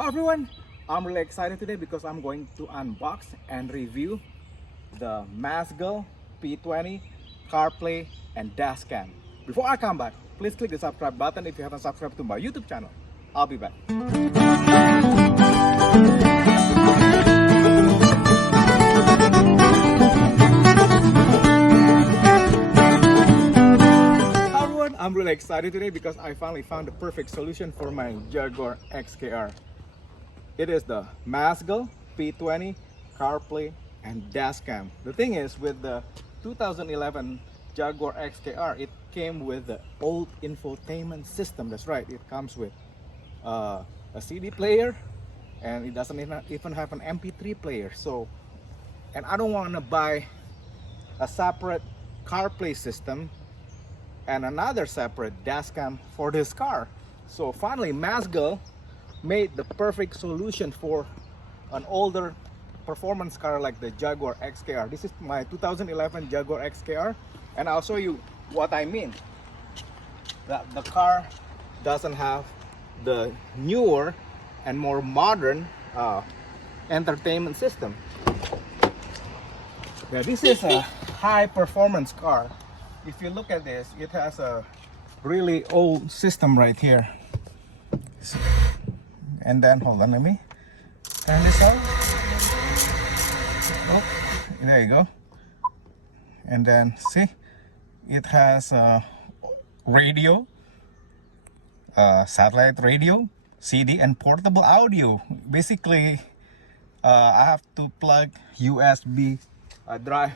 Hi everyone, I'm really excited today because I'm going to unbox and review the Massgle P20 Carplay and Dashcam. Before I come back, please click the subscribe button if you haven't subscribed to my YouTube channel. I'll be back. Hi everyone, I'm really excited today because I finally found the perfect solution for my Jaguar XKR. It is the Massgle P20 Carplay and Dashcam. The thing is, with the 2011 Jaguar XKR, it came with the old infotainment system. That's right, it comes with a CD player, and it doesn't even have an MP3 player. So, and I don't want to buy a separate CarPlay system and another separate dashcam for this car. So finally, Massgle made the perfect solution for an older performance car like the Jaguar XKR. This is my 2011 Jaguar XKR, and I'll show you what I mean. That the car doesn't have the newer and more modern entertainment system. Yeah, this is a high performance car. If you look at this, it has a really old system right here. And then, hold on, let me turn this on. Oh, there you go. And then, see, it has a radio, satellite radio, CD, and portable audio. Basically, I have to plug USB drive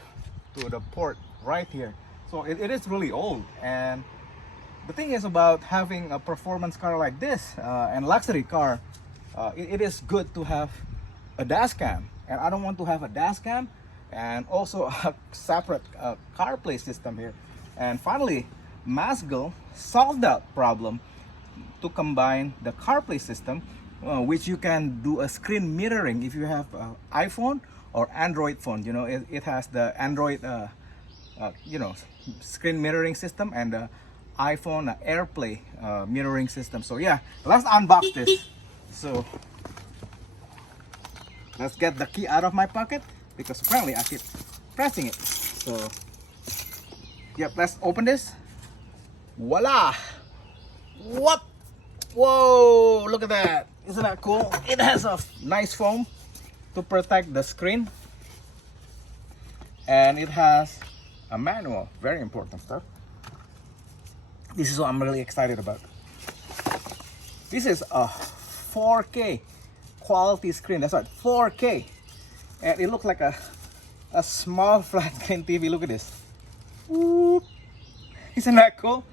to the port right here. So it is really old. And the thing is about having a performance car like this and luxury car, it is good to have a dashcam, and I don't want to have a dashcam and also a separate CarPlay system here. And finally, Massgle solved that problem to combine the CarPlay system, which you can do a screen mirroring if you have an iPhone or Android phone. You know, it has the Android screen mirroring system and the iPhone AirPlay mirroring system. So yeah, let's unbox this. So let's get the key out of my pocket because apparently I keep pressing it. So yep, let's open this. Voila! What? Whoa, look at that. Isn't that cool? It has a nice foam to protect the screen, and it has a manual. Very important stuff. This is what I'm really excited about. This is a 4K quality screen. That's right, 4K. And it looks like a small flat screen TV. Look at this. Whoop. Isn't that cool?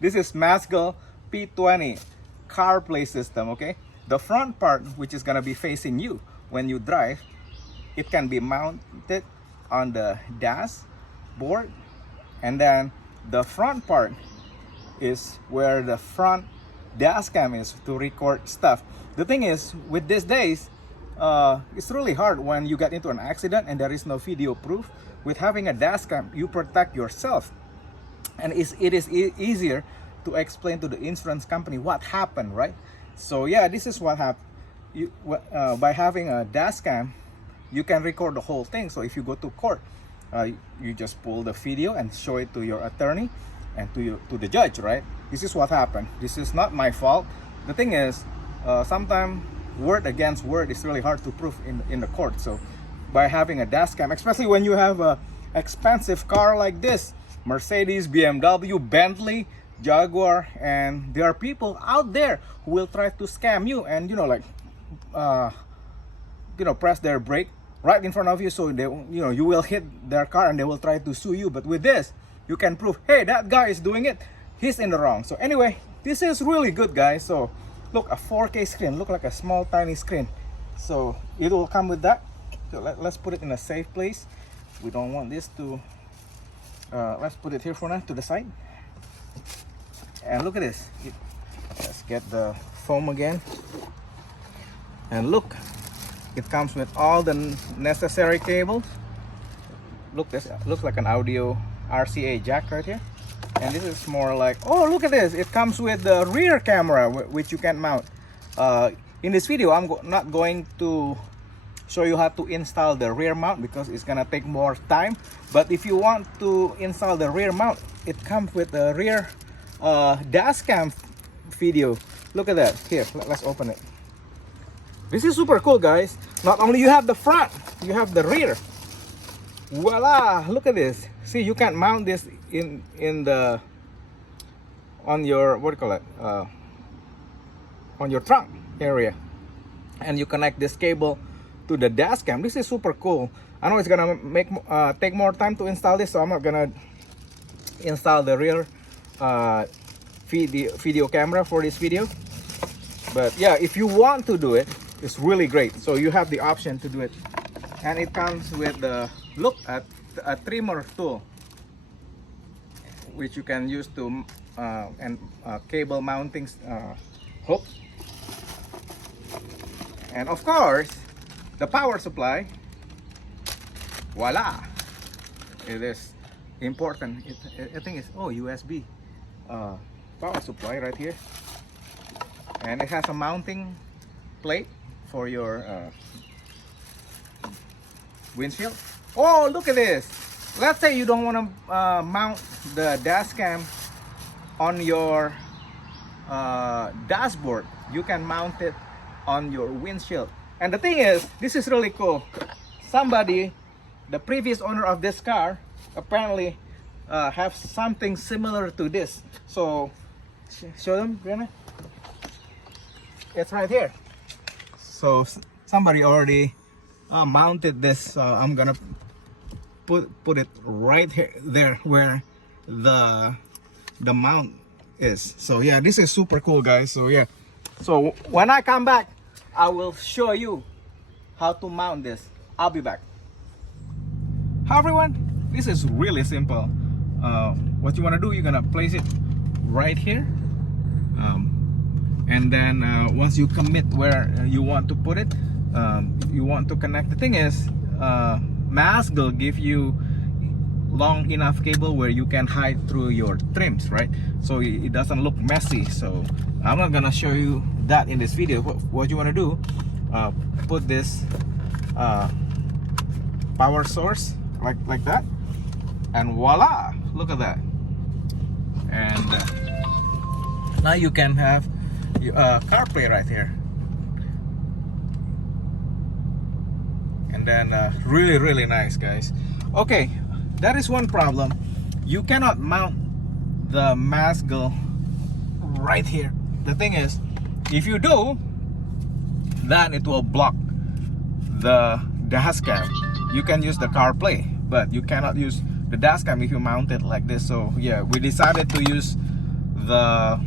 This is Massgle P20 CarPlay system, okay? The front part, which is gonna be facing you when you drive, it can be mounted on the dashboard, and then the front part is where the front dashcam is to record stuff. The thing is, with these days, it's really hard when you get into an accident and there is no video proof. With having a dashcam, you protect yourself, and it is easier to explain to the insurance company what happened, right? So yeah, this is what happened. By having a dashcam, you can record the whole thing. So if you go to court, you just pull the video and show it to your attorney and to the judge, right? This is what happened. This is not my fault. The thing is, sometimes word against word is really hard to prove in the court. So by having a dashcam, especially when you have a expensive car like this, Mercedes, BMW, Bentley, Jaguar, and there are people out there who will try to scam you and press their brake right in front of you, so they, you will hit their car and they will try to sue you. But with this, you can prove, hey, that guy is doing it, he's in the wrong. So anyway, this is really good, guys. So look, a 4K screen, look like a small tiny screen. So it will come with that. So let's put it in a safe place. We don't want this to let's put it here for now to the side. And look at this. Let's get the foam again. And look, it comes with all the necessary cables. Look, this looks like an audio RCA jack right here. And this is more like, oh, look at this. It comes with the rear camera, which you can mount In this video, I'm not going to show you how to install the rear mount because it's gonna take more time. But if you want to install the rear mount, it comes with a rear dashcam video. Look at that. Here, let's open it. This is super cool, guys. Not only you have the front, you have the rear. Voila! Look at this. See, you can mount this on your, what do you call it, on your trunk area, and you connect this cable to the dash cam. This is super cool. I know it's gonna take more time to install this, so I'm not gonna install the rear video camera for this video. But yeah, if you want to do it, it's really great. So you have the option to do it, and it comes with the look at a trimmer tool, which you can use to cable mounting hook, and of course the power supply. Voila! It is important. I think it's USB power supply right here, and it has a mounting plate for your windshield. Oh, look at this. Let's say you don't want to mount the dash cam on your dashboard. You can mount it on your windshield. And the thing is, this is really cool. Somebody, the previous owner of this car, apparently have something similar to this. So show them, Brianna. It's right here. So somebody already mounted this. So I'm gonna put it right here, there where the mount is. So yeah, this is super cool, guys. So yeah, so when I come back, I will show you how to mount this. I'll be back. Hi everyone, this is really simple. What you want to do, you're gonna place it right here, and then once you commit where you want to put it, you want to connect. The thing is, Massgle give you long enough cable where you can hide through your trims, right? So it doesn't look messy. So I'm not gonna show you that in this video. What you want to do, put this power source like that, and voila, look at that. And now you can have CarPlay right here. And then really nice, guys. Okay, that is one problem. You cannot mount the Massgle right here. The thing is, if you do, then it will block the dashcam. You can use the CarPlay, but you cannot use the dashcam if you mount it like this. So yeah, we decided to use the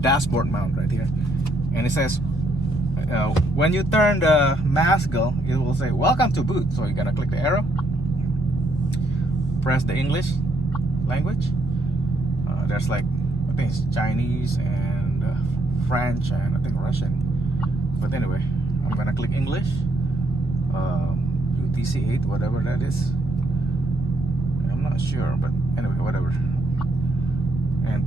dashboard mount right here. And it says, when you turn the Massgle, it will say welcome to boot. So you're gonna click the arrow, press the English language. There's like, I think it's Chinese and French and I think Russian, but anyway, I'm gonna click English. UTC 8, whatever that is, I'm not sure, but anyway, whatever. And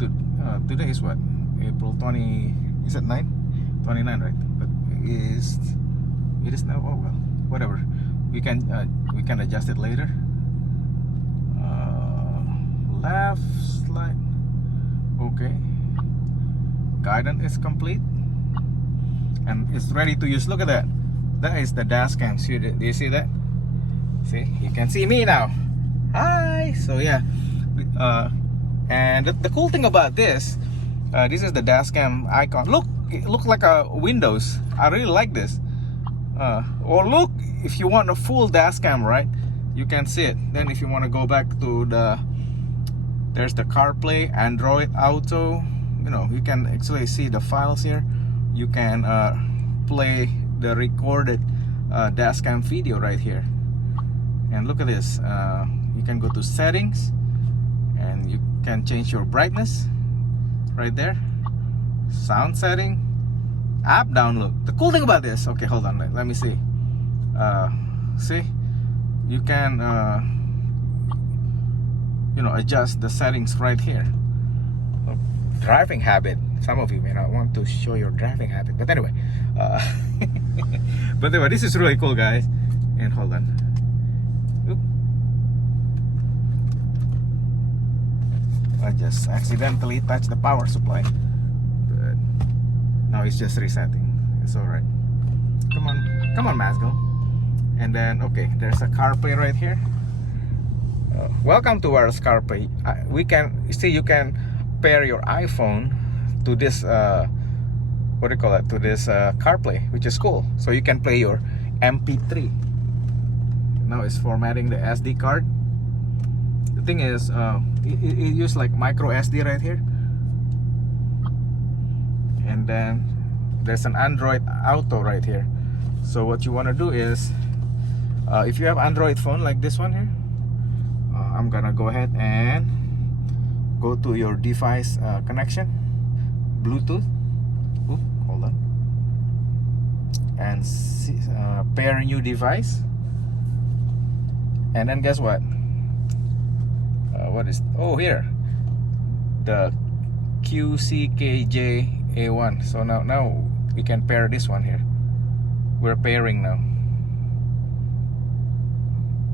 today is what, April 20, is it 29, right? But it is now. Oh well, whatever. We can adjust it later. Left slide. Okay. Guidance is complete, and it's ready to use. Look at that. That is the dash cam. Do you see that? See, you can see me now. Hi. So yeah, and the cool thing about this, this is the dash cam icon. Look, it looks like a Windows. I really like this. Or look, if you want a full dash cam, right, you can see it. Then if you want to go back to there's the CarPlay, Android Auto. You know, you can actually see the files here. You can play the recorded dashcam video right here. And look at this. You can go to settings, and you can change your brightness right there. Sound setting, app download. The cool thing about this, okay, hold on, let me see. See, you can adjust the settings right here. driving habit. Some of you may not want to show your driving habit, but anyway, but anyway, this is really cool, guys. And hold on. Oop. I just accidentally touched the power supply, but now it's just resetting. It's all right. Come on, Massgle. And then, okay, there's a CarPlay right here. Welcome to our CarPlay. We can see, you can pair your iPhone to this what do you call it, to this CarPlay, which is cool. So you can play your MP3. Now it's formatting the SD card. The thing is, it uses like micro SD right here, and then there's an Android Auto right here. So what you want to do is, if you have Android phone like this one here, I'm gonna go ahead and go to your device connection, Bluetooth. Oop, hold on. And see, pair new device. And then guess what? What is? Oh, here, the QCKJ-A1. So now we can pair this one here. We're pairing now.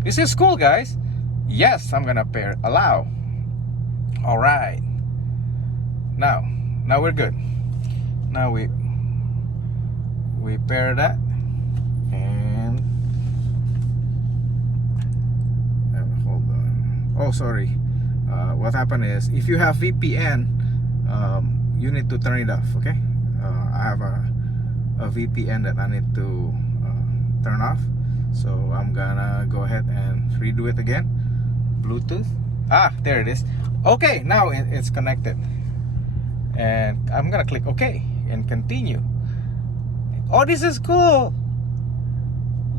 This is cool, guys. Yes, I'm gonna pair. Allow. All right. Now we're good. Now we pair that, and hold on. Oh, sorry. What happened is, if you have VPN, you need to turn it off. Okay. I have a VPN that I need to turn off. So I'm gonna go ahead and redo it again. Bluetooth. There it is. Okay, now it's connected, and I'm gonna click OK and continue. Oh, this is cool.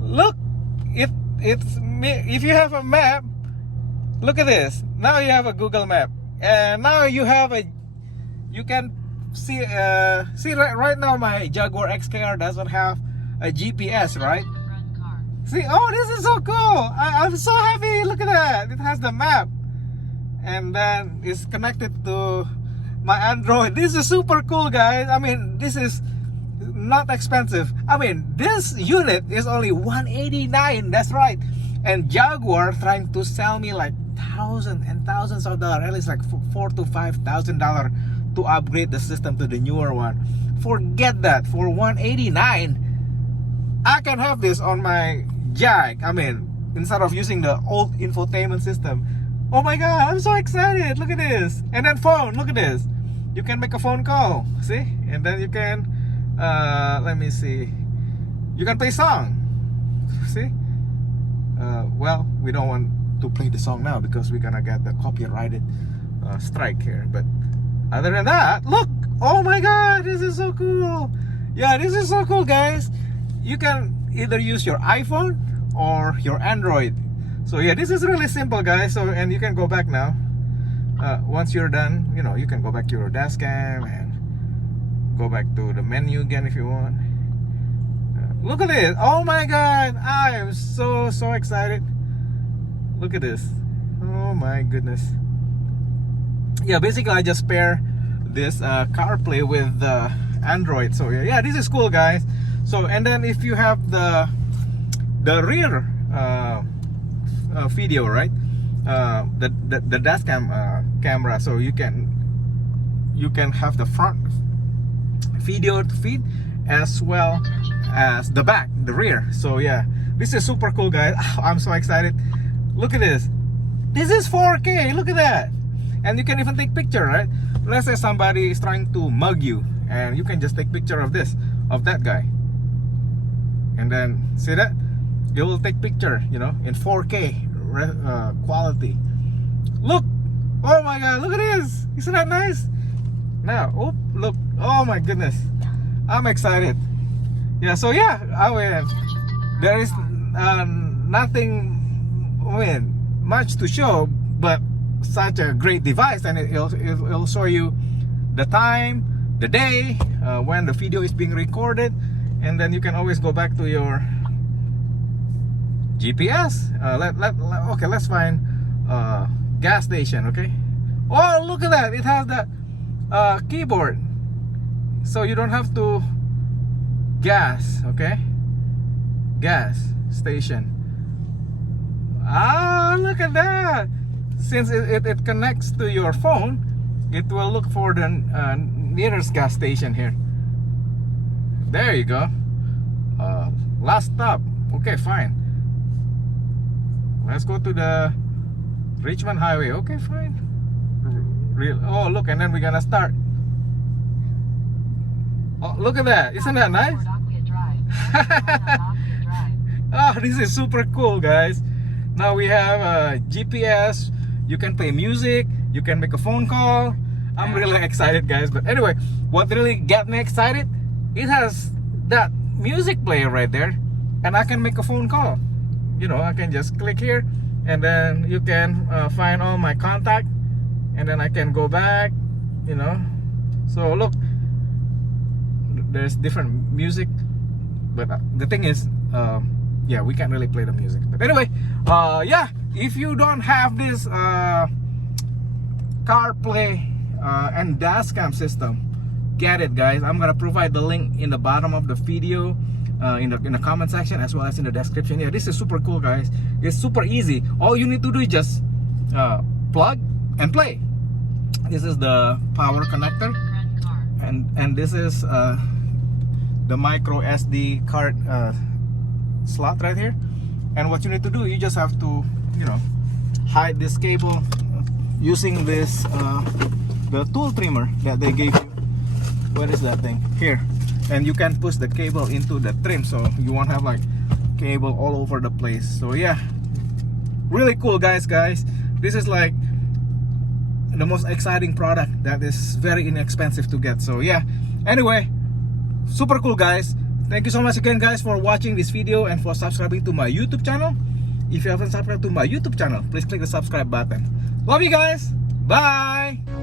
Look, it's me. If you have a map, look at this. Now you have a Google Map, and now you have you can see right now my Jaguar XKR doesn't have a GPS, right? See, oh, this is so cool. I'm so happy. Look at that. It has the map, and then it's connected to my Android. This is super cool, guys. I mean, this is not expensive. I mean, this unit is only $189. That's right. And Jaguar trying to sell me like thousands and thousands of dollars, at least like $4,000 to $5,000 to upgrade the system to the newer one. Forget that. For $189, I can have this on my Jag. I mean, instead of using the old infotainment system. Oh my god, I'm so excited. Look at this. And then phone, look at this. You can make a phone call, see? And then you can let me see, you can play song, see? Well, we don't want to play the song now because we're gonna get the copyrighted strike here. But other than that, look, oh my god, this is so cool. Yeah, this is so cool, guys. You can either use your iPhone or your Android. So yeah, this is really simple, guys. So, and you can go back now. Once you're done, you know, you can go back to your Dashcam and go back to the menu again if you want. Look at this. Oh my god, I am so excited. Look at this. Oh my goodness. Yeah, basically I just pair this CarPlay with the Android. So yeah, this is cool, guys. So, and then if you have the rear video, right, the Dashcam camera, so you can have the front video to feed as well as the back, the rear. So yeah, this is super cool, guys. I'm so excited. Look at this. This is 4K. Look at that. And you can even take picture, right? Let's say somebody is trying to mug you, and you can just take picture of this, of that guy, and then see that it will take picture, you know, in 4K quality. Look, oh my god, look at this. Isn't that nice? Now, oh look, oh my goodness, I'm excited. Yeah, so yeah, I mean, there is nothing, I mean, much to show, but such a great device, and it'll show you the time, the day, when the video is being recorded, and then you can always go back to your GPS. Okay, let's find gas station. Okay. Oh, look at that! It has that keyboard, so you don't have to gas. Okay, gas station. Ah, look at that. Since it connects to your phone, it will look for the nearest gas station here. There you go. Last stop. Okay, fine. Let's go to the Richmond Highway. Okay, fine. Oh, look, and then we're gonna start. Oh, look at that. Isn't that nice? Oh, this is super cool, guys. Now we have a GPS. You can play music. You can make a phone call. I'm really excited, guys. But anyway, what really got me excited, it has that music player right there, and I can make a phone call. You know, I can just click here, and then you can find all my contact, and then I can go back, you know. So look, there's different music, but the thing is, yeah, we can't really play the music. But anyway, yeah, if you don't have this Carplay and Dashcam system, get it, guys. I'm gonna provide the link in the bottom of the video, in the comment section, as well as in the description. Yeah, this is super cool, guys. It's super easy. All you need to do is just plug and play. This is the power connector, and this is the micro SD card slot right here. And what you need to do, you just have to, you know, hide this cable using this the tool trimmer that they gave you. Where is that thing? Here. And you can push the cable into the trim, so you won't have like cable all over the place. So yeah, really cool, guys. This is like the most exciting product that is very inexpensive to get. So yeah, anyway, super cool, guys. Thank you so much again, guys, for watching this video and for subscribing to my YouTube channel. If you haven't subscribed to my YouTube channel, please click the subscribe button. Love you guys. Bye.